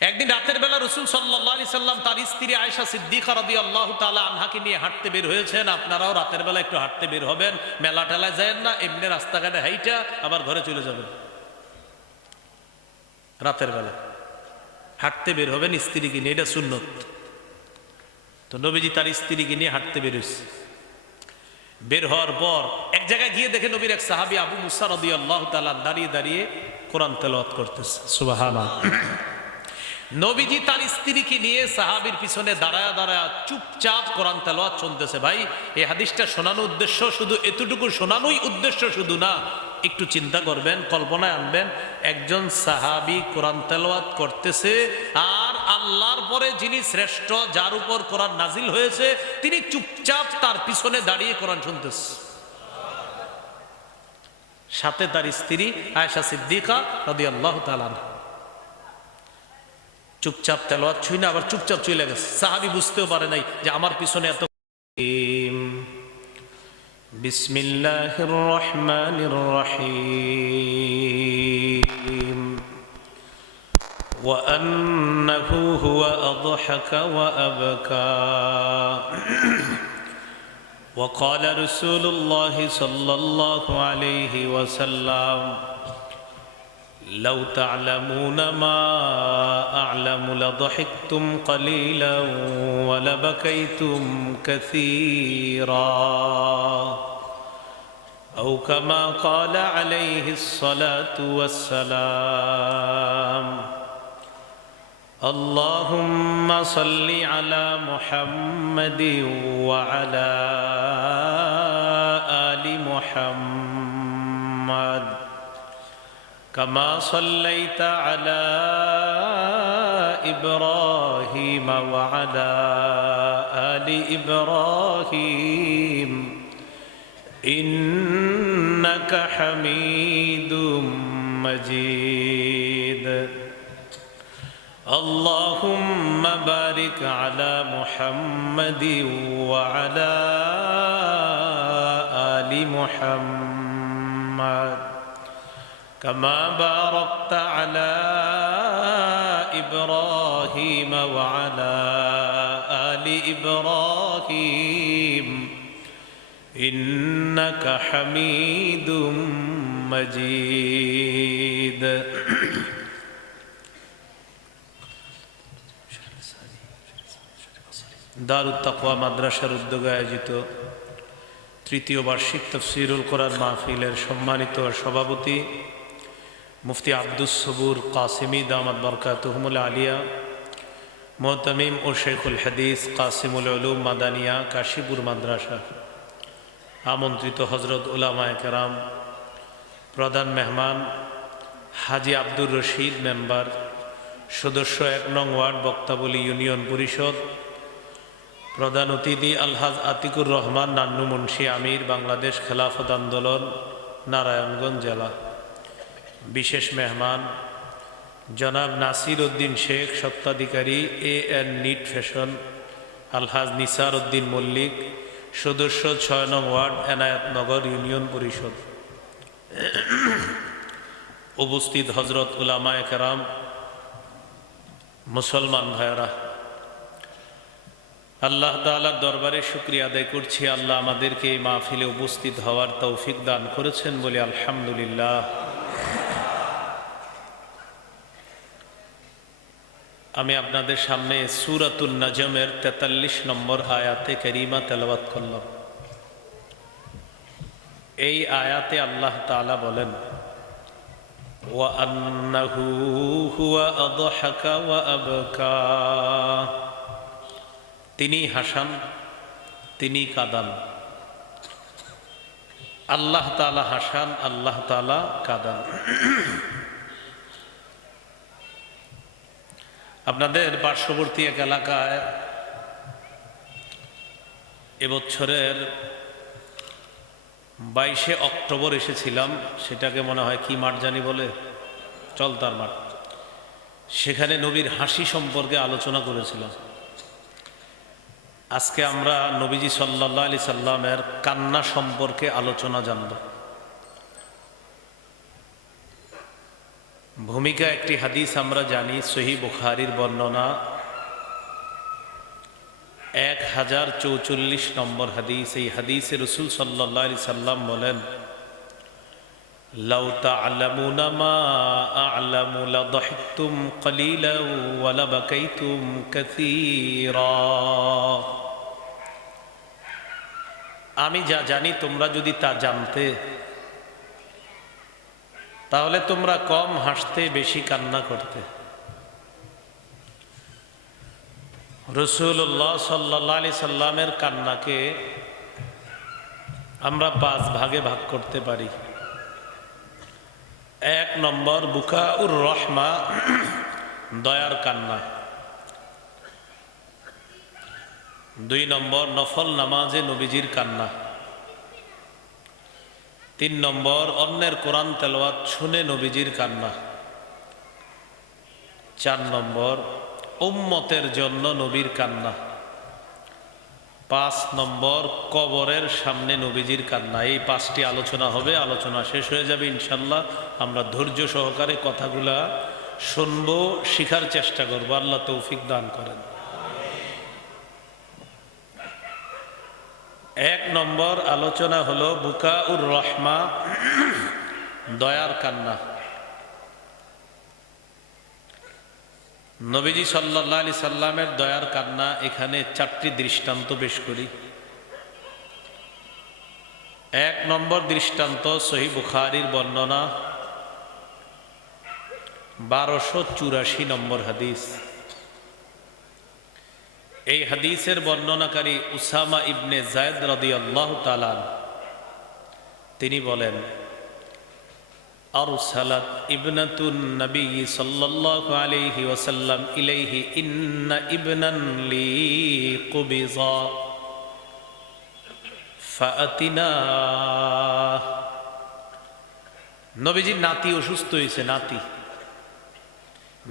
একদিন রাতের বেলা রাসূল সাল্লাল্লাহু আলাইহি সাল্লাম তার স্ত্রী আয়েশা সিদ্দিকা রাদিয়াল্লাহু তাআলা আনহাকে নিয়ে হাঁটতে বের হয়েছেন। আপনারাও রাতের বেলা একটু হাঁটতে বের হবেন, মেলা টেলায় যায়েন না, এমনি রাস্তাঘাটে হাইটা আবার ঘরে চলে যাবেন। রাতের বেলা হাঁটতে বের হবেন স্ত্রীকে নিয়ে, এটা সুন্নত। তো নবীজি তার স্ত্রীকে নিয়ে হাঁটতে বের হয়েছে। বের হওয়ার পর এক জায়গায় গিয়ে দেখে নবীর এক সাহাবী আবু মুসা রাদিয়াল্লাহু তাআলা দাঁড়িয়ে দাঁড়িয়ে কোরআন তেলাওয়াত করতেছে। সুবহানাল্লাহ। নবীজি তার স্ত্রীকে নিয়ে সাহাবীর পিছনে দাঁড়ায় দাঁড়ায় চুপচাপ কোরআন তেলাওয়াত চলতেছে। ভাই, এই হাদিসটা শোনানোর উদ্দেশ্য শুধু এতটুকু শোনানোই উদ্দেশ্য শুধু না, একটু চিন্তা করবেন, কল্পনায় আনবেন, একজন সাহাবী কোরআন তেলাওয়াত করতেছে আর আল্লাহর পরে যিনি শ্রেষ্ঠ, যার উপর কোরআন নাজিল হয়েছে, তিনি চুপচাপ তার পিছনে দাঁড়িয়ে কোরআন শুনতেছে। সাথে তার স্ত্রী আয়েশা সিদ্দিকা রাদিয়াল্লাহু তাআলা চুপচাপ তেলাওয়াত ছুঁই না, আবার চুপচাপ চলে গেছে। সাহাবী বুঝতেও পারে নাই যে আমার পিছনে এত। বিসমিল্লাহির রহমানির রহিম ওয়া আন্নাহু হুয়া আযহাকা ওয়া আবকা ওয়া ক্বালা রাসূলুল্লাহি সাল্লাল্লাহু আলাইহি ওয়াসাল্লাম لو تعلمون ما أعلم لضحكتم قليلا ولبكيتم كثيرا أو كما قال عليه الصلاة والسلام اللهم صل على محمد وعلى آل محمد كما صليت على إبراهيم وعلى آل إبراهيم إنك حميد مجيد اللهم بارك على محمد وعلى آل محمد كما باركت على إبراهيم وعلى آل إبراهيم إنك حميد مجيد দারুত তাকওয়া মাদ্রাসার উদ্যোগে আয়োজিত তৃতীয় বার্ষিক তাফসীরুল কোরআন মাহফিলের সম্মানিত সভাপতি মুফতি আব্দুস সবুর কাসিমি দামাত বরকাতুহুমুল আলিয়া, মুহতামিম ও শেখুল হাদিস কাসিমুল উলুম মাদানিয়া কাশীপুর মাদ্রাসা, আমন্ত্রিত হজরত উলামায়ে কেরাম, প্রধান মেহমান হাজি আব্দুর রশিদ মেম্বার, সদস্য ১ নং ওয়ার্ড বক্তাবলী ইউনিয়ন পরিষদ, প্রধান অতিথি আলহাজ আতিকুর রহমান নান্নু মুন্সি আমির, বাংলাদেশ খেলাফত আন্দোলন, নারায়ণগঞ্জ জেলা। বিশেষ মেহমান জনাব নাসির উদ্দিন শেখ, স্বত্বাধিকারী AN নিট ফ্যাশন, আলহাজ নিসার উদ্দিন মল্লিক, সদস্য ৬ নং ওয়ার্ড এনায়েতনগর ইউনিয়ন পরিষদ। উপস্থিত হজরত উলামায়ে কেরাম, মুসলমান ভাইয়েরা, আল্লাহ তাআলার দরবারে শুকরিয়া আদায় করছি, আল্লাহ আমাদেরকে এই মাহফিলে উপস্থিত হওয়ার তৌফিক দান করেছেন বলে আলহামদুলিল্লাহ। আমি আপনাদের সামনে সূরাতুন নাজমের ৪৩ নম্বর আয়াতে কারিমা তেলাওয়াত করলাম। এই আয়াতে আল্লাহ তাআলা বলেন, ওয়া আন্নাহু হুয়া আযহাকা ওয়া আবকা, তিনি হাসান, তিনি কাঁদান। আল্লাহ তাআলা হাসান, আল্লাহ তাআলা কাঁদান। আপনাদের পার্শ্ববর্তী এক এলাকায় এবছরের 22শে অক্টোবর এসেছিলাম। সেটাকে মনে হয় কি মাঠ জানি বলে, চলতার মাঠ। সেখানে নবীর হাসি সম্পর্কে আলোচনা করেছিলাম। আজকে আমরা নবীজি সাল্লাল্লাহু আলাইহি সাল্লামের কান্না সম্পর্কে আলোচনা জানব। ভূমিকা একটি হাদিস আমরা জানি, সহিহ বুখারীর বর্ণনা 1044 নম্বর হাদিস। এই হাদিসে রাসূল সাল্লাল্লাহু আলাইহি সাল্লাম বলেন, লাউ তা'লামুনা মা আ'লামু লাদাহিকতুম কলিলান ওয়া লাবাকাইতুম কাসীরা। আমি যা জানি তোমরা যদি তা জানতে, তাহলে তোমরা কম হাসতে, বেশি কান্না করতে। রাসূলুল্লাহ সাল্লাল্লাহু আলাইহি সাল্লামের কান্নাকে আমরা 5 ভাগে ভাগ করতে পারি। 1 নম্বর বুকাউর রহমা, দয়ার কান্না। 2 নম্বর নফল নামাজে নবীজির কান্না। 3 নম্বর অন্যের কোরআন তেলাওয়াত শুনে নবীজির কান্না। 4 নম্বর উম্মতের জন্য নবীর কান্না। 5 নম্বর কবরের সামনে নবীজির কান্না। এই 5টি আলোচনা হবে, আলোচনা শেষ হয়ে যাবে ইনশাল্লাহ। আমরা ধৈর্য সহকারে কথাগুলা শুনবো, শিখার চেষ্টা করবো। আল্লাহ তৌফিক দান করেন। 1 নম্বর আলোচনা হলো বুকাউর রহমা, দয়ার কান্না। নবীজি সাল্লাল্লাহু আলাইহি সাল্লামের দয়ার কান্না, এখানে 4টি দৃষ্টান্ত পেশ করি। 1 নম্বর দৃষ্টান্ত সহিহ বুখারীর বর্ণনা 1284 নম্বর হাদিস। এই হাদিসের বর্ণনাকারী উসামা ইবনে যায়েদ রাদিয়াল্লাহু তাআলা, তিনি বলেন, আরসালাত ইবনাতুন নবী সাল্লাল্লাহু আলাইহি ওয়াসাল্লাম ইলাইহি ইন্না ইবনান লি কুবিযা ফাআতিনা। নবীজির নাতি অসুস্থ হয়েছে, নাতি,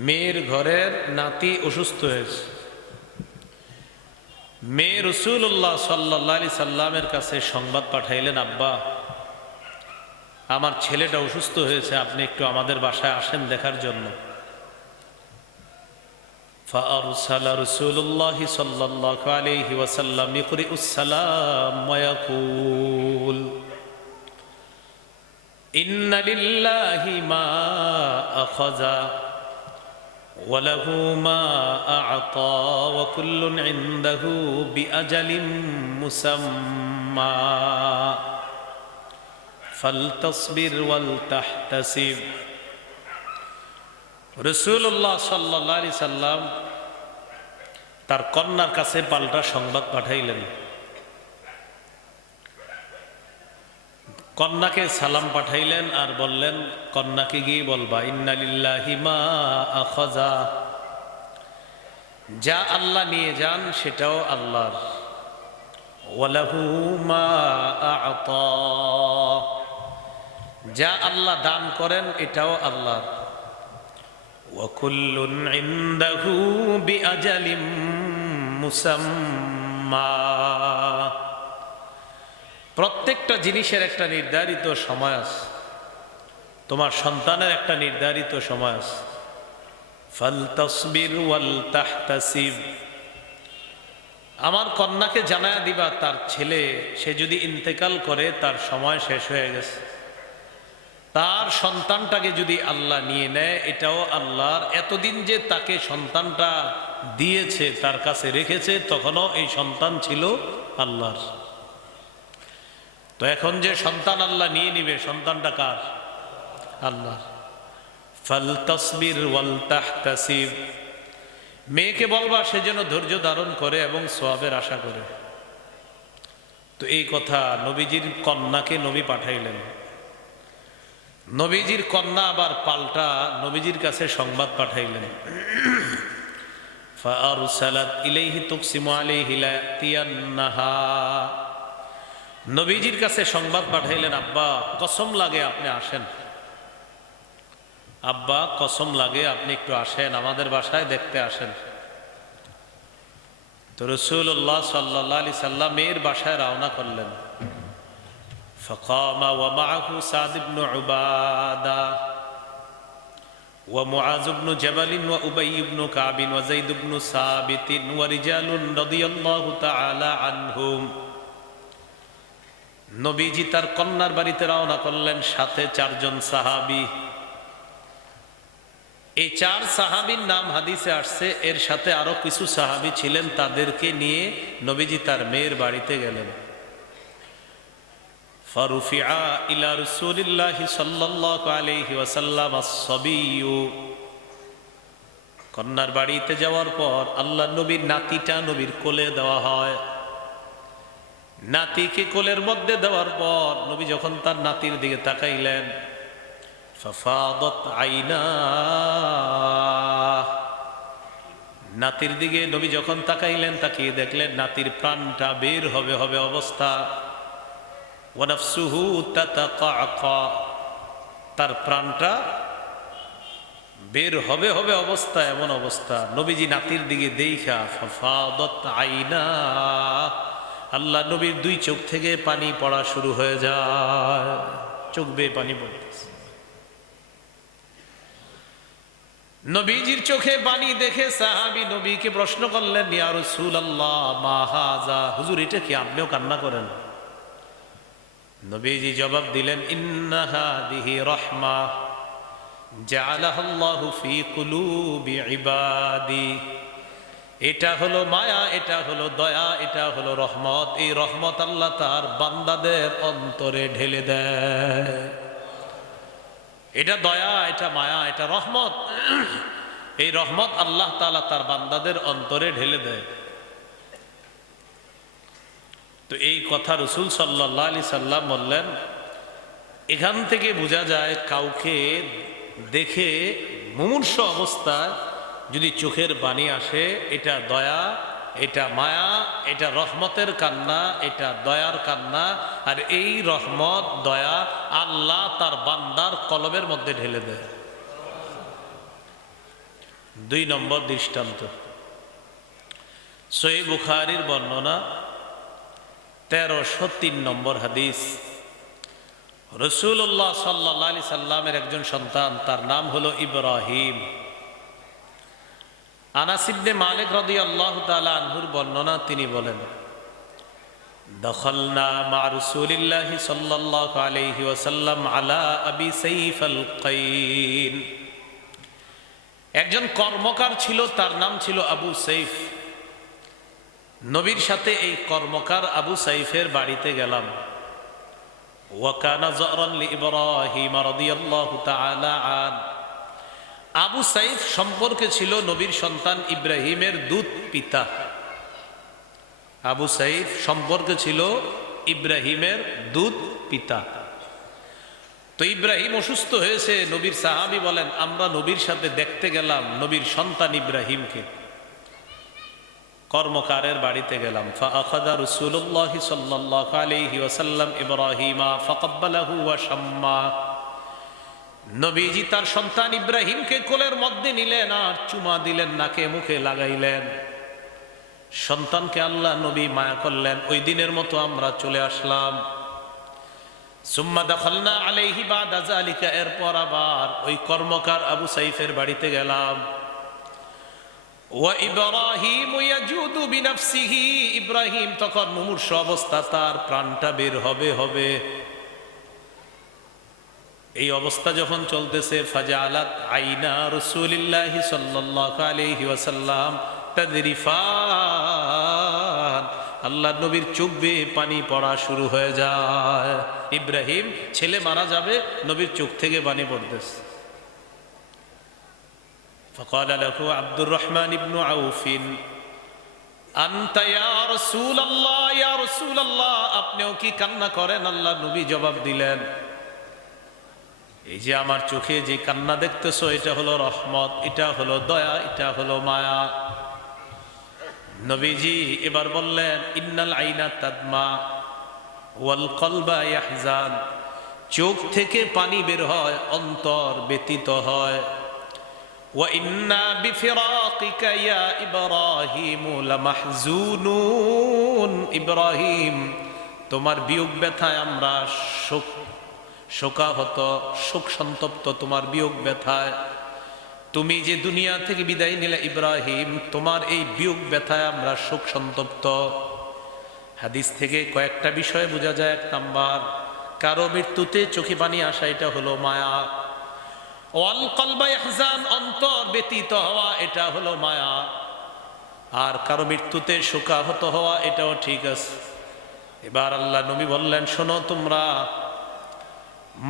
মেয়ের ঘরের নাতি অসুস্থ হয়েছে। মেয়ে রাসূলুল্লাহ সাল্লাল্লাহু আলাইহি সাল্লামের কাছে সংবাদ পাঠাইলেন, আব্বা, আমার ছেলেটা অসুস্থ হয়েছে, আপনি একটু আমাদের বাসায় আসেন দেখার জন্য। فأرسل رسول الله صلى الله عليه وسلم يقرئ السلام ويقول إن لله ما أخذ وله ما أعطى وكل عنده بأجل مسمى فلتصبر ولتحتسب। রাসূলুল্লাহ সাল্লাল্লাহু আলাইহি সাল্লাম তার কন্যার কাছে পাল্টা সংবাদ পাঠাইলেন। কন্যাকে সালাম পাঠাইলেন আর বললেন, কন্যাকে গিয়ে বলবা, ইন্না লিল্লাহি মা আখাযা, যা আল্লাহ নিয়ে যান সেটাও আল্লাহর, ওয়ালাহু মা আ'তা, যা আল্লাহ দান করেন এটাও আল্লাহর, ওয়া কুল্লুন ইনদাহু বিআজালিম মুসাম্মা, প্রত্যেকটা জিনিসের একটা নির্ধারিত সময় আছে। তোমার সন্তানের একটা নির্ধারিত সময় আছে। ফালতাসবির ওয়াল তাহতাসিব, আমার কন্যাকে জানায়া দিবা তার ছেলে, সে যদি ইন্তেকাল করে তার সময় শেষ হয়ে গেছে। তার সন্তানটাকে যদি আল্লাহ নিয়ে নেয় এটাও আল্লাহর। এতদিন যে তাকে সন্তানটা দিয়েছে, তার কাছে রেখেছে, তখনও এই সন্তান ছিল আল্লাহর। তো এখন যে সন্তান আল্লাহ নিয়ে নিবে, সন্তানটা কার? আল্লাহর। ফালতাসবির ওয়াল তাহতাসিব, মেয়েকে বলবা সে যেন ধৈর্য ধারণ করে এবং সওয়াবের আশা করে। তো এই কথা নবীজির কন্যাকে নবী পাঠাইলেন। নবীজির কন্যা আবার পাল্টা নবীজির কাছে সংবাদ পাঠাইলেন। ফাআরসালাত ইলাইহি তুকসিমু আলাইহি লা ইয়াতিয়ান্নাহা, নবীজির কাছে সংবাদ পাঠাইলেন, আব্বা কসম লাগে আপনি আসেন, আব্বা কসম লাগে আপনি একটু আসেন, আমাদের বাসায় দেখতে আসেন। তো রাসূলুল্লাহ সাল্লাল্লাহু আলাইহি সাল্লাম মেয়ের বাসায় রওনা করলেন। ফাকামা ওয়া মাআহু সাদ ইবনে উবাদা, ওয়া মুআয ইবনু জাবাল ওয়া উবাই ইবনু কাব ওয়া যায়েদ ইবনু সাবিত ওয়া রিজালুন রাদিয়াল্লাহু তাআলা আনহুম। নবীজি তার কন্যার বাড়িতে রওনা করলেন, সাথে 4 জন সাহাবী। এই 4 সাহাবীর নাম হাদিসে আসছে, এর সাথে আরো কিছু সাহাবী ছিলেন, তাদেরকে নিয়ে নবীজি তার মেয়ের বাড়িতে গেলেন। ফারুফিআ ইলা রাসূলিল্লাহি সাল্লাল্লাহু আলাইহি ওয়াসাল্লাম আস-সাবিয়্যু। কন্যার বাড়িতে যাওয়ার পর আল্লাহ নবীর নাতিটা নবীর কোলে দেওয়া হয়। নাতিকে কোলের মধ্যে দেওয়ার পর নবী যখন তার নাতির দিকে তাকাইলেন, ফাফাদাত আইনা, নাতির দিকে নবী যখন তাকাইলেন, তাকিয়ে দেখলেন নাতির প্রাণটা বের হবে হবে অবস্থা। ওয়া নাফসুহু তাতাকাকা, তার প্রাণটা বের হবে হবে অবস্থা, এমন অবস্থা। নবীজি নাতির দিকে দেখা ফাফাদাত আইনা, আল্লাহ নবীর 2 চোখ থেকে পানি পড়া শুরু হয়ে যায়, চোখ বেয়ে পানি পড়তেছে। নবীজির চোখে পানি দেখে সাহাবী নবীকে প্রশ্ন করলেন, ইয়া রাসূলুল্লাহ মা হাযা, হুজুর এটা কি, আপনিও কান্না করেন? নবীজি জবাব দিলেন, ইন্না হাদিহি রাহমা জাআলাহাল্লাহু ফি কুলুবি ইবাদি, এটা হলো মায়া, এটা হলো দয়া, এটা হলো রহমত। এই রহমত আল্লাহ তার বান্দাদের অন্তরে ঢেলে দেয়। এটা দয়া, এটা মায়া, এটা রহমত। এই রহমত আল্লাহ তাআলা তার বান্দাদের অন্তরে ঢেলে দেয়। তো এই কথা রাসূল সাল্লাল্লাহু আলাইহি সাল্লাম বললেন। এখান থেকে বোঝা যায় কাউকে দেখে মুমূর্ষু অবস্থায় যদি চোখের পানি আসে, এটা দয়া, এটা মায়া, এটা রহমতের কান্না, এটা দয়ার কান্না। আর এই রহমত দয়া আল্লাহ তার বান্দার কলবের মধ্যে ঢেলে দেয়। 2 নম্বর দৃষ্টান্ত, সহিহ বুখারীর বর্ণনা 1303 নম্বর হাদিস। রাসূলুল্লাহ সাল্লাল্লাহু আলাইহি সাল্লামের একজন সন্তান, তার নাম হলো ইব্রাহিম। আনাস ইবনে মালিক রাদিয়াল্লাহু তাআলা আনহুর বর্ণনা, তিনি বলেন, দখলনা মা রাসূলিল্লাহি সাল্লাল্লাহু আলাইহি ওয়াসাল্লাম আলা আবি সাইফ আল কাইন। একজন কর্মকার ছিল, তার নাম ছিল আবু সাইফ। নবীর সাথে এই কর্মকার আবু সাইফের বাড়িতে গেলাম। ওয়া কানা যারান লি ইব্রাহিম রাদিয়াল্লাহু তাআলা আন। আবু সাইফ সম্পর্কে ছিল নবীর সন্তান ইব্রাহিমের দুধ পিতা। আবু সাইফ সম্পর্কে ছিল ইব্রাহিমের দুধ পিতা। তো ইব্রাহিম অসুস্থ হয়েছে, নবীর সাহাবী বলেন, আমরা নবীর সাথে দেখতে গেলাম নবীর সন্তান ইব্রাহিমকে। কর্মকারের বাড়িতে গেলাম। ফাআখাযা রাসূলুল্লাহ সাল্লাল্লাহু আলাইহি ওয়াসাল্লাম ইব্রাহিমা ফাকাব্বালাহু ওয়া শাম্মা। নবীজি তার সন্তান ইব্রাহিমকে কোলের মধ্যে নিলেন আর চুমা দিলেন, নাকে মুখে লাগাইলেন। সন্তানকে আল্লাহ নবী মায়া করলেন। ওই দিনের মতো আমরা চলে আসলাম। সুম্মা দাখালনা আলাইহি বাদা যালিকা, এরপর আবার ওই কর্মকার আবু সাইফের বাড়িতে গেলাম। ওয়া ইব্রাহিম ইয়াজুদু বিনাফসিহি, ইব্রাহিম তখন মুমূর্ষু অবস্থা, তার প্রাণটা বের হবে হবে। এই অবস্থা যখন চলতেছে, ফাজালাত আইনা রাসূলিল্লাহি সাল্লাল্লাহু আলাইহি ওয়াসাল্লাম তাদরিফান, আল্লাহ নবীর চোখ বেয়ে পানি পড়া শুরু হয়ে যায়। ইব্রাহিম ছেলে মারা যাবে, নবীর চোখ থেকে পানি পড়তেছে। فقال له عبد الرحمن بن عوف أنت يا رسول الله يا رسول الله, আপনিও কি কান্না করেন? আল্লাহ নবী জবাব দিলেন, এই যে আমার চোখে যে কান্না দেখতেছো, এটা হলো রহমত, এটা হলো দয়া, এটা হলো মায়া। নবীজি এবার বললেন, ইন্নাল আইনা তাদমা ওয়াল কলবা ইয়াহজান, চোখ থেকে পানি বের হয়, অন্তর ব্যতীত হয়। ওয়া ইন্না বিফিরাকিকা ইয়া ইব্রাহিম লামাহজুনুন, ইব্রাহিম তোমার বিয়োগ ব্যথায় আমরা শোকাহত, শোক সন্তপ্ত, তোমার বিয়োগ ব্যথায়। তুমি যে দুনিয়া থেকে বিদায় নিলে ইব্রাহিম, তোমার এই বিয়োগ ব্যথায় আমরা শোক সন্তপ্ত। হাদিস থেকে কয়েকটা বিষয় বোঝা যায়। এক নাম্বার, কারো মৃত্যুতে চোখে পানি আসা, এটা হলো মায়া। ওয়াল কলবা ইয়াহজান, অন্তর ব্যতীত হওয়া, এটা হলো মায়া। আর কারো মৃত্যুতে শোকাহত হওয়া, এটাও ঠিক আছে। এবার আল্লাহ নবী বললেন, শোনো তোমরা,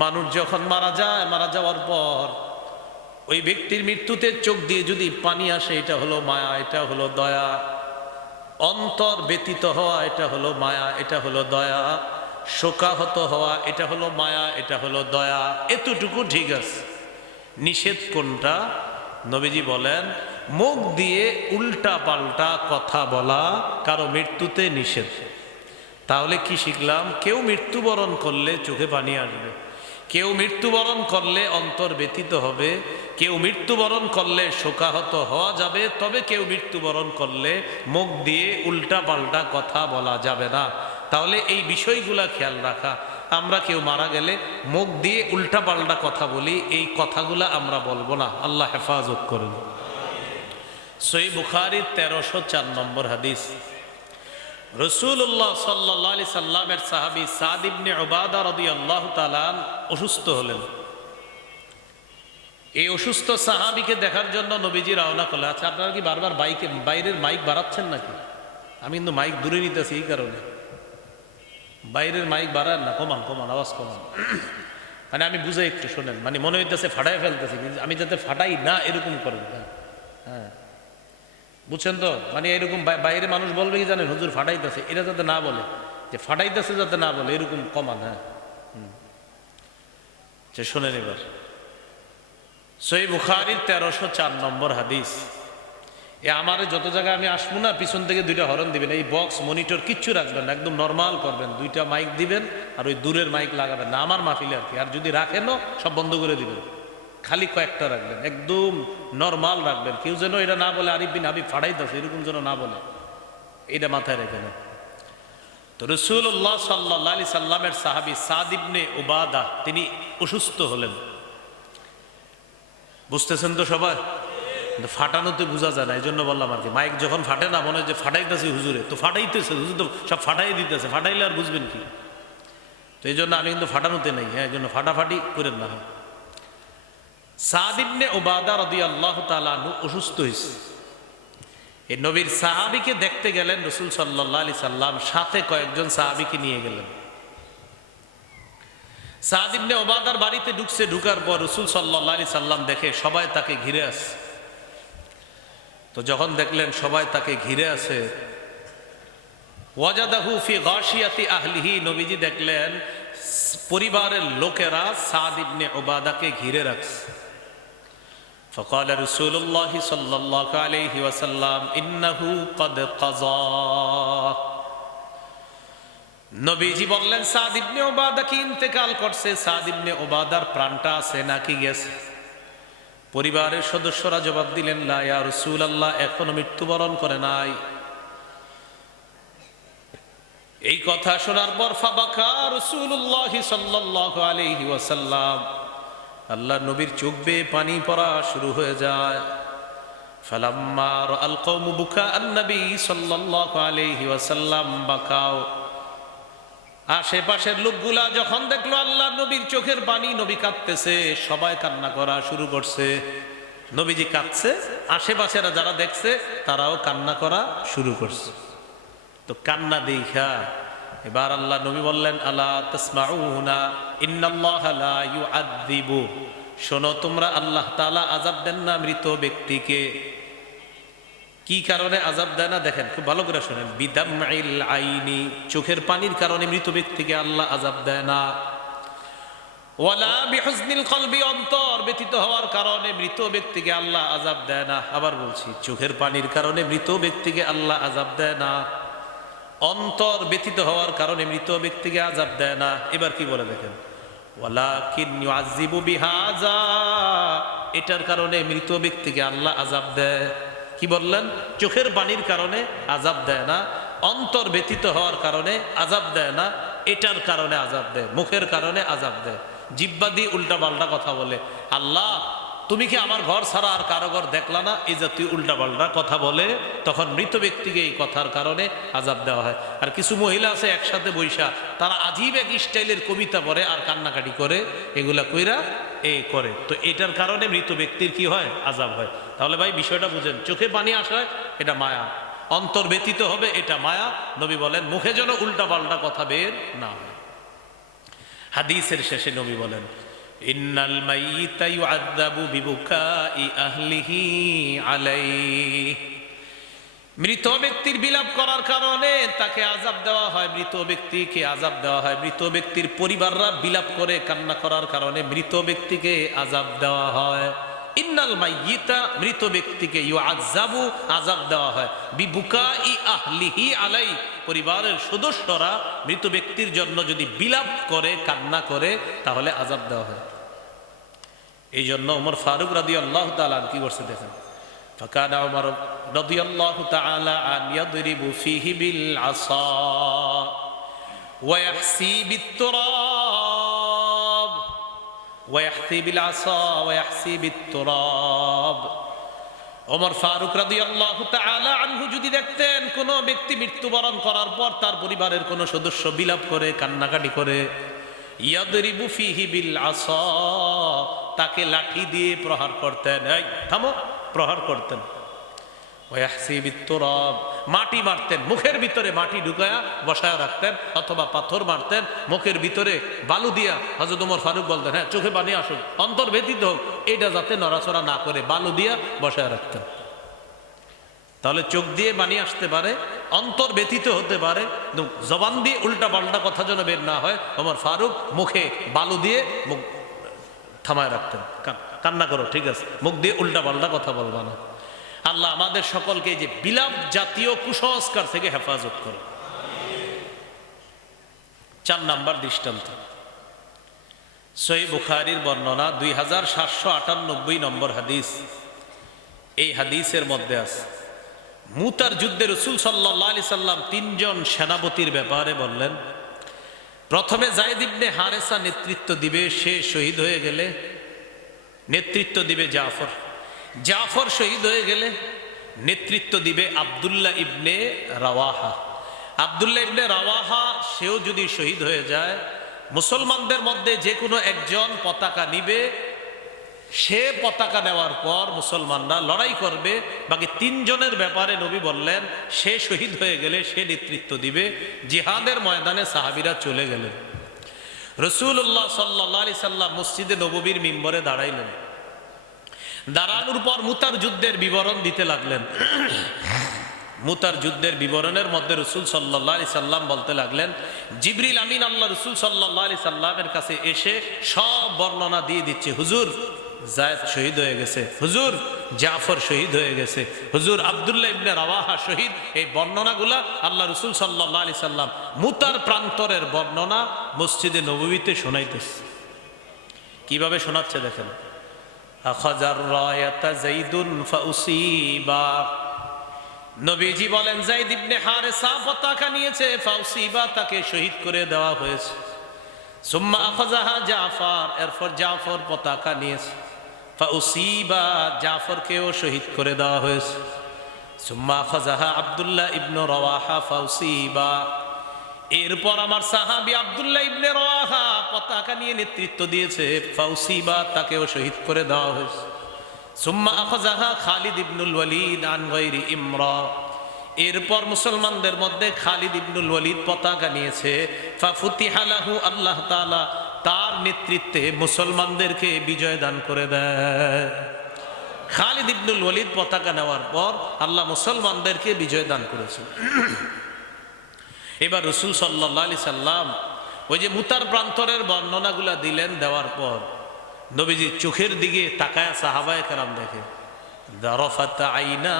মানুষ যখন মারা যায়, মারা যাওয়ার পর ওই ব্যক্তির মৃত্যুতে চোখ দিয়ে যদি পানি আসে, এটা হলো মায়া, এটা হলো দয়া। অন্তর ব্যতীত হওয়া, এটা হলো মায়া, এটা হলো দয়া। শোকাহত হওয়া, এটা হলো মায়া, এটা হলো দয়া। এতটুকু ঠিক আছে। নিষেধ কোনটা? নবীজি বলেন, মুখ দিয়ে উল্টা পাল্টা কথা বলা কারো মৃত্যুতে নিষেধ। তাহলে কি শিখলাম? কেউ মৃত্যুবরণ করলে চোখে পানি আসবে, কেউ মৃত্যুবরণ করলে অন্তর ব্যতীত হবে, কেউ মৃত্যুবরণ করলে শোকাহত হওয়া যাবে, তবে কেউ মৃত্যুবরণ করলে মুখ দিয়ে উল্টা পাল্টা কথা বলা যাবে না। তাহলে এই বিষয়গুলা খেয়াল রাখা। আমরা কেউ মারা গেলে মুখ দিয়ে উল্টা পাল্টা কথা বলি, এই কথাগুলা আমরা বলবো না। আল্লাহ হেফাজত করুন। সহিহ বুখারীর 1304 নম্বর হাদিস। রাসূলুল্লাহ সাল্লাল্লাহু আলাইহি সাল্লামের সাহাবী সাদ ইবনে উবাদা রাদিয়াল্লাহু তাআলা অসুস্থ হলেন। এই অসুস্থ সাহাবীকে দেখার জন্য নবীজি রওনা করলেন। আচ্ছা, আপনারা কি বারবার বাইরের মাইক বাড়াচ্ছেন নাকি? আমি কিন্তু মাইক দূরে নিতেছি, এই কারণে। বাইরের মাইক বাড়ান না, কমান কমান, আওয়াজ কমান। মানে আমি বুঝে একটু শোনেন, মানে মনে হইতেছে ফাটাই ফেলতেছি, কিন্তু আমি যাতে ফাটাই না এরকম করেন। হ্যাঁ, বুঝছেন তো? মানে এরকম বাইরে মানুষ বলবে কি জানেন, হুজুর ফাটাইতেছে, এটা যাতে না বলে, যে ফাটাইতেছে যাতে না বলে, এরকম কমান। হ্যাঁ, যে শোনেন এবার। সহিহ বুখারীর 1304 নম্বর হাদিস। আমার যত জায়গায় আমি আসবো না, পিছন থেকে দুইটা হরন দিবেন। এই বক্স মনিটর কিচ্ছু রাখবেন না, একদম নর্মাল করবেন। দুইটা মাইক দিবেন, আর ওই দূরের মাইক লাগাবেন না, আমার মাহফিলে আর কি। আর যদি রাখেনও সব বন্ধ করে দিবেন, খালি কয়েকটা রাখবেন, একদম নর্মাল রাখবেন। কেউ যেন এটা না বলে আরিফ বিন হাবিব ফাটাইতেছে, এরকম যেন না বলে, এটা মাথায় রেখেন। তো রাসূলুল্লাহ সাল্লাল্লাহু আলাইহি সাল্লামের সাহাবী সাদ ইবনে উবাদা, তিনি অসুস্থ হলেন। বুঝতেছেন তো সবাই? ফাটানোতে বোঝা যায় না, এই জন্য বললাম আর কি। মাইক যখন ফাটে না, মনে হয় যে ফাটাইতেছে হুজুরে, তো ফাটাইতেছে, হুজুর তো সব ফাটাই দিতেছে, ফাটাইলে আর বুঝবেন কি? তো এই জন্য আমি কিন্তু ফাটানোতে নেই। হ্যাঁ, এই জন্য ফাটাফাটি করেন না। সাদ ইবনে উবাদা রাদিয়াল্লাহু তাআলা আনহু অসুস্থ হয়েছে। এই নবীর সাহাবীকে দেখতে গেলেন রাসূল সাল্লাল্লাহু আলাইহি সাল্লাম, সাথে কয়েকজন সাহাবীকে নিয়ে গেলেন। সাদ ইবনে উবাদার বাড়িতে ঢুকছে। ঢুকার পর রাসূল সাল্লাল্লাহু আলাইহি সাল্লাম দেখে সবাই তাকে ঘিরে আছে। তো যখন দেখলেন সবাই তাকে ঘিরে আছে, ওয়াজাদাহু ফি গাশিয়াতি আহলিহি, নবীজি দেখলেন পরিবারের লোকেরা সাদ ইবনে উবাদাকে ঘিরে রাখছে। فقال رسول الله صلى الله عليه وسلم إنه قد قضى, নবীজি বললেন সাদ ইবনে উবাদা কি ইন্তেকাল করছে? সাদ ইবনে উবাদার প্রাণটা আছে নাকি গেছে? পরিবারের সদস্যরা জবাব দিলেন, লা ইয়া রাসূলুল্লাহ, এখনো মৃত্যুবরণ করে নাই। এই কথা শোনার পর ফাবাকা রাসূলুল্লাহ সাল্লাল্লাহু আলাইহি ওয়াসাল্লাম, আল্লাহ নবীর চোখ বেয়ে পানি পড়া শুরু হয়ে যায়। ফালাম্মা রাআল কওমু বুকাআন নবী সাল্লাল্লাহু আলাইহি ওয়াসাল্লাম বাকাও, আশেপাশের লোকগুলা যখন দেখলো আল্লাহ নবীর চোখের পানি, নবী কাঁদতেছে, সবাই কান্না করা শুরু করছে। নবীজি কাঁদছে, আশেপাশেরা যারা দেখছে তারাও কান্না করা শুরু করছে। তো কান্না দেখা এবার আল্লাহ নবী বললেন, আলা তাসমাউনা ইন্নাল্লাহা লা ইউআযযিবু, শোনো তোমরা, আল্লাহ তাআলা আযাব দেন না মৃত ব্যক্তিকে। কি কারণে আযাব দেয় না দেখেন, খুব ভালো করে শুনেন। বিদামইল আইনি, চোখের পানির কারণে মৃত ব্যক্তিকে আল্লাহ আযাব দেয় না। ওয়ালা বিহুজনিল কলবি, অন্তর ব্যতীত হওয়ার কারণে মৃত ব্যক্তিকে আল্লাহ আযাব দেয় না। আবার বলছি, চোখের পানির কারণে মৃত ব্যক্তিকে আল্লাহ আযাব দেয় না, অন্তর ব্যতীত হওয়ার কারণে মৃত ব্যক্তিকে আযাব দেয় না। এবার কি বলে দেখেন, ওয়ালাকিন ইউআযযিবু বিহাযা, এটার কারণে মৃত ব্যক্তিকে আল্লাহ আযাব দেয়। কি বললেন? চোখের পানির কারণে আযাব দেয় না, অন্তর ব্যতীত হওয়ার কারণে আযাব দেয় না, এটার কারণে আযাব দেয়, মুখের কারণে আযাব দেয়, জিহ্বা দিয়ে উল্টা পাল্টা কথা বলে। আল্লাহ তুমি কি আমার ঘর ছাড়া আর কারো ঘর দেখলা না, এই জাতীয় উল্টাপাল্টা কথা বলে, তখন মৃত ব্যক্তিকে এই কথার কারণে আযাব দেওয়া হয়। আর কিছু মহিলা আছে একসাথে বৈশা, তারা আজীব এক স্টাইলের কবিতা পড়ে আর কান্নাকাটি করে, এগুলা কইরা এই করে, তো এটার কারণে মৃত ব্যক্তির কি হয়, আযাব হয়। তাহলে ভাই বিষয়টা বুঝেন, চোখে পানি আসায় এটা মায়া, অন্তর ব্যতীত হবে এটা মায়া। নবী বলেন মুখে যেন উল্টাপাল্টা কথা বের না হয়। হাদিসের শেষে নবী বলেন, ইন্নাল মাইয়িতা ইউআযাবু বিবুকাই আহলিহি আলাইহি, মৃত ব্যক্তির বিলাপ করার কারণে তাকে আযাব দেওয়া হয়, মৃত ব্যক্তিকে আযাব দেওয়া হয়। মৃত ব্যক্তির পরিবাররা বিলাপ করে কান্না করার কারণে মৃত ব্যক্তিকে আযাব দেওয়া হয়। ইন্নাল মাইয়িতা, মৃত ব্যক্তিকে ইউআযাবু, আযাব দেওয়া হয়, বিবুকাই আহলিহি আলাই, পরিবারের সদস্যরা মৃত ব্যক্তির জন্য যদি বিলাপ করে কান্না করে তাহলে আযাব দেওয়া হয়। এই জন্য ওমর ফারুক রাদিয়াল্লাহু তাআলা কি করছে দেখেন, ফাকানা ওমর রাদিয়াল্লাহু তাআলা আন ইয়াদরিবু ফিহি বিল আসা ওয়া ইয়াহসি বিত তুরাব ওয়া ইয়াহসি বিল আসা ওয়া ইয়াহসি বিত তুরাব। ওমর ফারুক রাদিয়াল্লাহু তাআলা আনহু যদি দেখতেন কোন ব্যক্তি মৃত্যুবরণ করার পর তার পরিবারের কোন সদস্য বিলাপ করে কান্নাকাটি করে, ইয়াদরিবু ফিহি বিল আসা, তাকে লাঠি দিয়ে প্রহার করতেন, এই থামো, প্রহার করতেন। ওয়া ইয়াহসি বিত তুরাব, মাটি মারতেন, মুখের ভিতরে মাটি ঢুকায়া বসায় রাখতেন, অথবা পাথর মারতেন মুখের ভিতরে বালু দিয়া। হযরত ওমর ফারুক বলতেন, হ্যাঁ চোখে পানি আসুক, অন্তর ব্যতীত হোক, এটা যাতে নড়াচড়া না করে বালু দিয়া বসায় রাখতেন। তাহলে চোখ দিয়ে পানি আসতে পারে, অন্তর ব্যতীত হতে পারে, জবান দিয়ে উল্টা পাল্টা কথা যেন বের না হয়, ওমর ফারুক মুখে বালু দিয়ে মুখ থামায় রাখতেন। কান্না করো ঠিক আছে, মুখ দিয়ে উল্টা পাল্টা কথা বলবা না। আল্লাহ আমাদের সকলকে যে বিলাপ জাতীয় কুসংস্কার থেকে হেফাজত করে। 4 নাম্বার দৃষ্টান্ত, সহিহ বুখারীর বর্ণনা 2798 নম্বর হাদিস। এই হাদিসের মধ্যে আছে মুতার যুদ্ধে রাসূল সাল্লাল্লাহু আলাইহি সাল্লাম 3 জন সেনাপতির ব্যাপারে বললেন। প্রথমে যায়েদ ইবনে হারেসা নেতৃত্ব দিবে, সে শহীদ হয়ে গেলে নেতৃত্ব দিবে জাফর, জাফর শহীদ হয়ে গেলে নেতৃত্ব দিবে আব্দুল্লাহ ইবনে রাওয়াহা, আব্দুল্লাহ ইবনে রাওয়াহা সেও যদি শহীদ হয়ে যায়, মুসলমানদের মধ্যে যে কোনো একজন পতাকা নিবে, সে পতাকা নেওয়ার পর মুসলমানরা লড়াই করবে। বাকি 3 জনের ব্যাপারে নবী বললেন সে শহীদ হয়ে গেলে সে নেতৃত্ব দিবে। জিহাদের ময়দানে সাহাবীরা চলে গেলেন, রাসূলুল্লাহ সাল্লাল্লাহু আলাইহি সাল্লাম মসজিদে নববীর মিম্বরে দাঁড়াইলেন, দাঁড়ানোর পর মুতার যুদ্ধের বিবরণ দিতে লাগলেন। মুতার যুদ্ধের বিবরণের মধ্যে রাসূল সাল্লাল্লাহু আলাইহি সাল্লাম বলতে লাগলেন, জিবরিল আমিন আল্লাহ রাসূল সাল্লাল্লাহু আলাইহি সাল্লামের কাছে এসে সব বর্ণনা দিয়ে দিচ্ছে, হুজুর যায়েদ শহীদ হয়ে গেছে, হুজুর জাফর শহীদ হয়ে গেছে, হুজুর আব্দুল্লাহ ইবনে রাওয়াহা শহীদ। এই বর্ণনাগুলা আল্লাহ রাসূল সাল্লাল্লাহু আলাইহি সাল্লাম মুতার প্রান্তরের বর্ণনা মসজিদে নববীতে শোনাইতেছে। কিভাবে শোনাচ্ছে দেখেন, আখাযার রায়াতা যাইদুন ফাউসিবা, নবীজি বলেন যায়েদ ইবনে হারেসা পতাকা নিয়েছে, ফাউসিবা তাকে শহীদ করে দেওয়া হয়েছে। সুম্মা আখাযাহা জাফর, এরপর জাফর পতাকা নিয়েছে, ফাউসিবা জাফরকেও শহীদ করে দেওয়া হয়েছে। সুম্মা আখাযাহা আব্দুল্লাহ ইবনে রাওয়াহা ফাউসিবা, এরপর আমার সাহাবী আব্দুল্লাহ ইবনে রাওয়াহা পতাকা নিয়ে নেতৃত্ব দিয়েছে, ফাউসিবা তাকেও শহীদ করে দেওয়া হয়েছে। সুম্মা আখাযাহা খালিদ ইবনুল ওয়ালিদ আন গায়রি ইমরা, এরপর মুসলমানদের মধ্যে খালিদ ইবনুল ওয়ালিদ পতাকা নিয়েছে, ফাফুতিহা লাহু, আল্লাহ তাআলা তার নেতৃত্বে মুসলমানদেরকে বিজয় দান করে দেয়। খালিদ ইবনুল ওয়ালিদ পতাকা নেওয়ার পর আল্লাহ মুসলমানদেরকে বিজয় দান করেছেন। এবার রাসূল সাল্লাল্লাহু আলাইহি সাল্লাম ওই যে মুতার প্রান্তরের বর্ণনাগুলা দিলেন, দেওয়ার পর নবীজি চোখের দিকে তাকায় সাহাবায়ে কেরাম দেখে, দারাফাত আইনা,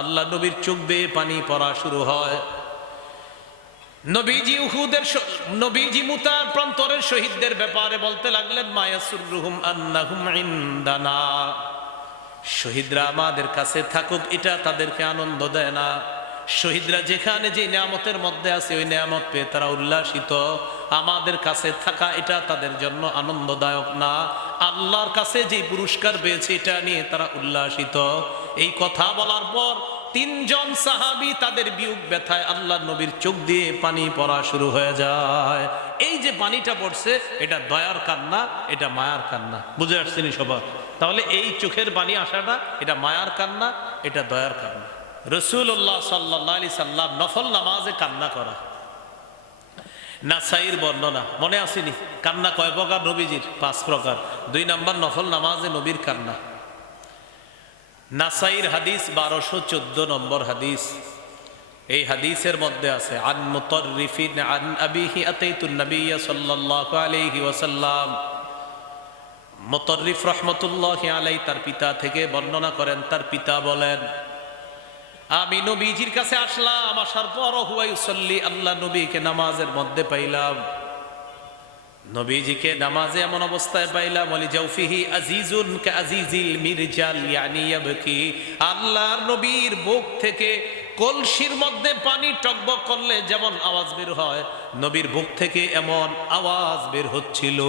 আল্লাহ নবীর চোখ বেয়ে পানি পড়া শুরু হয়। নবীজি মুতার প্রান্তরের শহীদদের ব্যাপারে বলতে লাগলেন, মায়াসুররুহুম আন্নাহুম ইনদানা, শহীদরা আমাদের কাছে থাকুক এটা তাদেরকে আনন্দ দেয় না। শহীদরা যেখানে যে নিয়ামতের মধ্যে আছে ওই নিয়ামত পেয়ে তারা উল্লাসিত, আমাদের কাছে থাকা এটা তাদের জন্য আনন্দদায়ক না। আল্লাহর কাছে যে পুরস্কার পেয়েছে এটা নিয়ে তারা উল্লাসিত। এই কথা বলার পর তিনজন সাহাবী তাদের বিয়োগ ব্যথায় আল্লাহর নবীর চোখ দিয়ে পানি পড়া শুরু হয়ে যায়। এই যে পানিটা পড়ছে এটা দয়ার কান্না, এটা মায়ার কান্না। বুঝে আসছেন সবার? তাহলে এই চোখের পানি আসাটা এটা মায়ার কান্না, এটা দয়ার কান্না। রাসূলুল্লাহ সাল্লাল্লাহু আলাইহি সাল্লাম নফল নামাজে কান্না করা, নাসাইর বর্ণনা মনে আসেনি? কান্না কয় প্রকার নবীজির? 5 প্রকার। 2 নাম্বার নফল নামাজে নবীর কান্না। নাসাইর হাদিস 1214 নম্বর হাদিস। এই হাদিসের মধ্যে আছে আন মুতাররিফিন আন আবিহি আতাইতুন নবিয়্য সাল্লাল্লাহু আলাইহি ওয়াসাল্লাম। মুতাররিফ রাহমাতুল্লাহি আলাইহি তার পিতা থেকে বর্ণনা করেন, তার পিতা বলেন আমি নবীজির কাছে আসলাম, আসার পর হুয়া ইউসাল্লি, আল্লাহ নবীকে নামাজের মধ্যে পাইলাম। নবীজিকে নামাজে এমন অবস্থায় পাইলাম ওয়ালি জাওফিহি আজিজুন কাআজিজিল মিরজাল ইয়ানি ইয়াবকি, আল্লাহর নবীর বুক থেকে কলসির মধ্যে পানি টকবক করলে যেমন আওয়াজ বের হয়, নবীর বুক থেকে এমন আওয়াজ বের হচ্ছিল।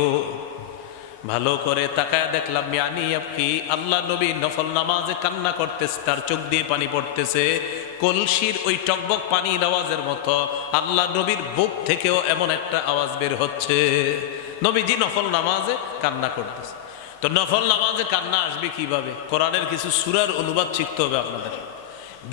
ভালো করে তাকায় দেখলাম ইয়ানি ইয়াবকি, আল্লাহ নবী নফল নামাজে কান্না করতেছে, তার চোখ দিয়ে পানি পড়তেছে কলসির ওই টকবক পানির আওয়াজের মতো। আল্লাহ নবীর বুক থেকেও এমন একটা আওয়াজ বের হচ্ছে। নবীজি নফল নামাজে কান্না করতেছে। তো নফল নামাজে কান্না আসবে কিভাবে? কোরআনের কিছু সূরার অনুবাদ শিখতে হবে আপনাদের।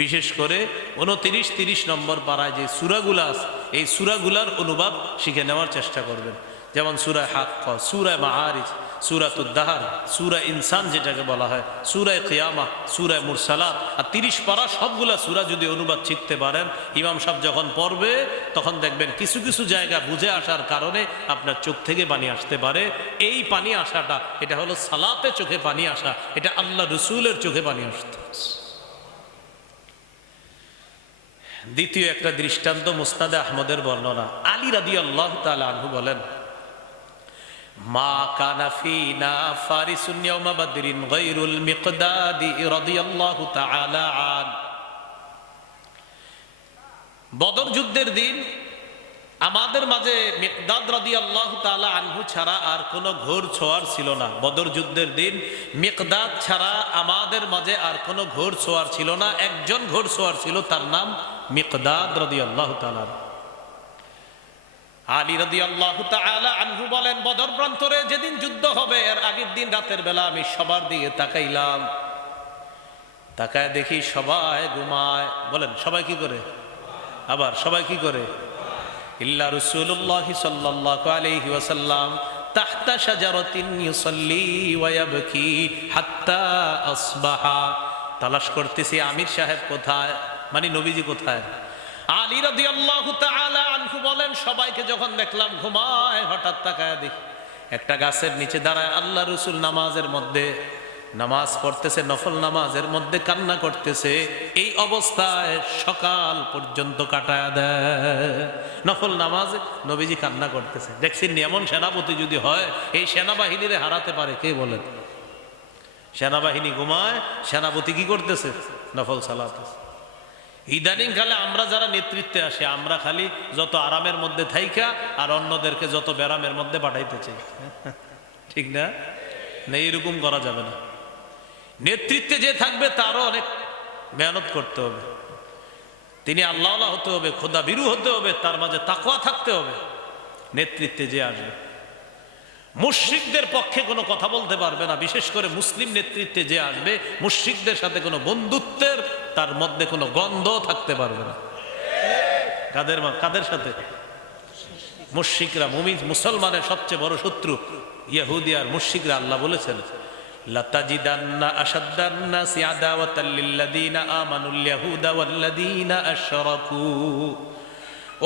বিশেষ করে 29-30 নম্বর পারায় যে সূরাগুলো আছে এই সূরাগুলার অনুবাদ শিখে নেওয়ার চেষ্টা করবেন। যেমন সূরা হাক্কা, সূরা মাআরিজ, সূরাতুদ দাহর, সূরা ইনসান যেটাকে বলা হয়, সূরা কিয়ামা, সূরা মুরসালাত, আর 30 পারা সবগুলা সূরা যদি অনুবাদ শিখতে পারেন, ইমাম সাহেব যখন পড়বে তখন দেখবেন কিছু কিছু জায়গা বুঝে আসার কারণে আপনার চোখ থেকে পানি আসতে পারে। এই পানি আসাটা এটা হলো সালাতে চোখে পানি আসা, এটা আল্লাহ রাসূলের চোখে পানি আসতে। দ্বিতীয় একটা দৃষ্টান্ত মুসনাদে আহমদের বর্ণনা। আলী রাদিয়াল্লাহু তাআলা আনহু বলেন মা কানা ফিনা ফারিসুন ইয়াওমা বদরিন গায়রুল মিকদাদি রাদিয়াল্লাহু তাআলা আন। বদর যুদ্ধের দিন আমাদের মাঝে মিকদাদ রাদিয়াল্লাহু তাআলা আনহু ছাড়া আর কোনো ঘোড়সওয়ার ছিল না। বদর যুদ্ধের দিন মিকদাদ ছাড়া আমাদের মাঝে আর কোনো ঘোড়সওয়ার ছিল না। একজন ঘোড়সওয়ার ছিল, তার নাম মিকদাদ রাদিয়াল্লাহু তাআলা। আলী রাদিয়াল্লাহু তাআলা আনহু বলেন বদর প্রান্তরে যেদিন যুদ্ধ হবে এর আগের দিন রাতের বেলা আমি সবার দিকে তাকাইলাম, তাকায় দেখি সবাই ঘুমায়। বলেন সবাই কি করে? আবার সবাই কি করে? ইল্লা রাসূলুল্লাহ সাল্লাল্লাহু আলাইহি ওয়াসাল্লাম তাহতা শাজারাতিন ইউসাল্লি ওয়া ইয়াবকি হাত্তা আসবাহা। তালাশ করতেছি আমির সাহেব কোথায়, মানে নবীজি কোথায়। আলী রাদিয়াল্লাহু তাআলা আনহু বলেন সবাইকে যখন দেখলাম ঘুমায়, হঠাৎ তাকায় দেখি একটা গাছের নিচে দাঁড়ায় আল্লাহ রাসূল নামাজের মধ্যে নামাজ পড়তেছে, নফল নামাজের মধ্যে কান্না করতেছে। এই অবস্থায় সকাল পর্যন্ত কাটায় দেয়। নফল নামাজে নবীজি কান্না করতেছে। দেখছেন এমন সেনাপতি যদি হয় এই সেনাবাহিনীরে হারাতে পারে কে বলেন? সেনাবাহিনী ঘুমায়, সেনাপতি কি করতেছে? নফল সালাত। ইদানিং কালে আমরা যারা নেতৃত্বে আসে আমরা খালি যত আরামের মধ্যে থাইকা আর অন্যদেরকে যত ব্যারামের মধ্যে পাঠাইতে চাই, ঠিক না? এইরকম করা যাবে না। নেতৃত্বে যে থাকবে তারও অনেক মেহনত করতে হবে। তিনি আল্লাহওয়ালা হতে হবে, খোদা ভীরু হতে হবে, তার মাঝে তাকওয়া থাকতে হবে। নেতৃত্বে যে আসবে মুশরিকদের পক্ষে কোনো কথা বলতে পারবে না। বিশেষ করে মুসলিম নেতৃত্বে যে আসবে মুশরিকদের সাথে কোনো বন্ধুত্বের তার মধ্যে কোনো গন্ধ থাকতে পারবে না। কাদের সাথে? মুশরিকরা। মুসলমানের সবচেয়ে বড় শত্রু ইহুদি আর মুশরিকরা। আল্লাহ বলেছেন লাতাজিদান্না আশাদ্দান নাসি আদাওয়াতাল লিল্লাযিনা আমানুল ইয়াহুদা ওয়াল্লাযিনা আশরাকু।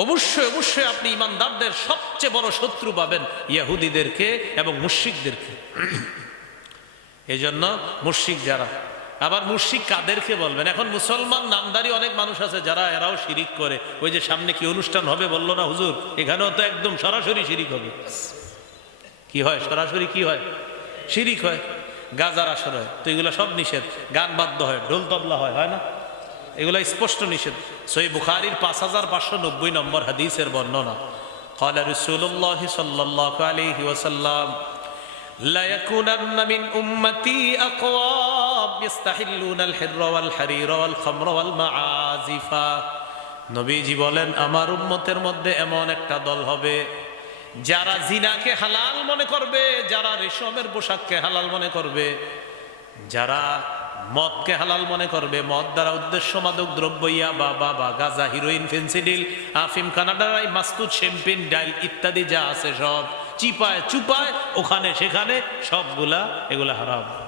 অবশ্যই অবশ্যই আপনি ইমানদারদের সবচেয়ে বড় শত্রু পাবেন ইহুদিদেরকে এবং মুশরিকদেরকে। এজন্য মুশরিক যারা, আবার মুশরিক কাদেরকে বলবেন? এখন মুসলমান নামদারি অনেক মানুষ আছে যারা এরাও শিরিক করে। ওই যে সামনে কি অনুষ্ঠান হবে বললো না হুজুর, এখানেও তো একদম সরাসরি শিরিক হবে। কি হয়? সরাসরি কি হয়? শিরিক হয়। গাজার আসর হয়, তো এগুলো সব নিষেধ। গান বাদ্য হয়, ঢোল তবলা হয়, হয় না? এগুলো স্পষ্ট নিষেধ। সহিহ বুখারীর 5590 নম্বর হাদিসের বর্ণনা। ক্বালা রাসূলুল্লাহ সাল্লাল্লাহু আলাইহি ওয়াসাল্লাম লা ইয়াকুনান্না মিন উম্মতি আকওয়াম ইস্তাহিল্লুনাল হিররা ওয়াল হারিরা ওয়াল খামরা ওয়াল মাআজিফা। নবীজি বলেন আমার উম্মতের মধ্যে এমন একটা দল হবে যারা জিনাকে হালাল মনে করবে, যারা রেশমের পোশাককে হালাল মনে করবে, যারা মদকে হালাল মনে করবে, মদ দ্বারা উদ্দেশ্য মাদক দ্রব্য, ইয়াবা, বাবা, গাঁজা, হিরোইন, ফেন্সিডিল, আফিম, কানাডারাই, মাস্তুদ, শ্যাম্পেন, ডাইল ইত্যাদি যা আছে সব চিপায় চুপায় ওখানে সেখানে সবগুলা এগুলা হারাম।